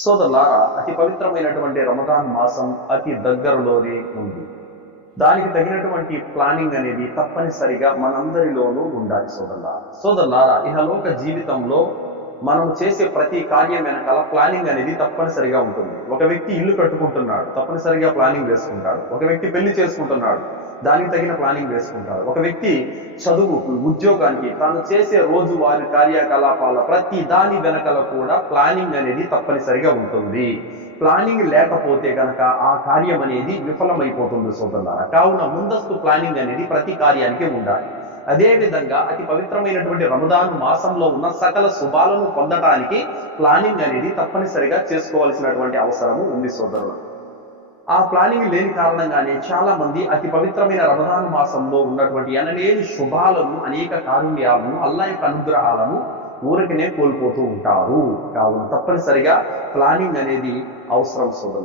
సోదరులారా, అతి పవిత్రమైనటువంటి రమదాన్ మాసం అతి దగ్గరలోనే ఉంది. దానికి తగినటువంటి ప్లానింగ్ అనేది తప్పనిసరిగా మనందరిలోనూ ఉండాలి. సోదరులారా, ఇహలోక జీవితంలో మనం చేసే ప్రతి కార్యం వెనకాల ప్లానింగ్ అనేది తప్పనిసరిగా ఉంటుంది. ఒక వ్యక్తి ఇల్లు కట్టుకుంటున్నాడు, తప్పనిసరిగా ప్లానింగ్ వేసుకుంటాడు. ఒక వ్యక్తి పెళ్లి చేసుకుంటున్నాడు, దానికి తగిన ప్లానింగ్ వేసుకుంటాడు. ఒక వ్యక్తి చదువుకు, ఉద్యోగానికి, తాను చేసే రోజువారి కార్యకలాపాల ప్రతి దాని వెనకాల కూడా ప్లానింగ్ అనేది తప్పనిసరిగా ఉంటుంది. ప్లానింగ్ లేకపోతే కనుక ఆ కార్యం అనేది విఫలమైపోతుంది సోదరులారా. కావున ముందస్తు ప్లానింగ్ అనేది ప్రతి కార్యానికి ఉండాలి. అదే విధంగా అతి పవిత్రమైనటువంటి రమదాన్ మాసంలో ఉన్న సకల శుభాలను పొందడానికి ప్లానింగ్ అనేది తప్పనిసరిగా చేసుకోవాల్సినటువంటి అవసరము ఉంది సోదరులు. ఆ ప్లానింగ్ లేని కారణంగానే చాలా మంది అతి పవిత్రమైన రమదాన్ మాసంలో ఉన్నటువంటి ఎనలేని శుభాలను, అనేక కారుణ్యాలను, అల్లాహ్ యొక్క అనుగ్రహాలను ఊరికనే కోల్పోతూ ఉంటారు. కావున తప్పనిసరిగా ప్లానింగ్ అనేది అవసరం సోదరులు.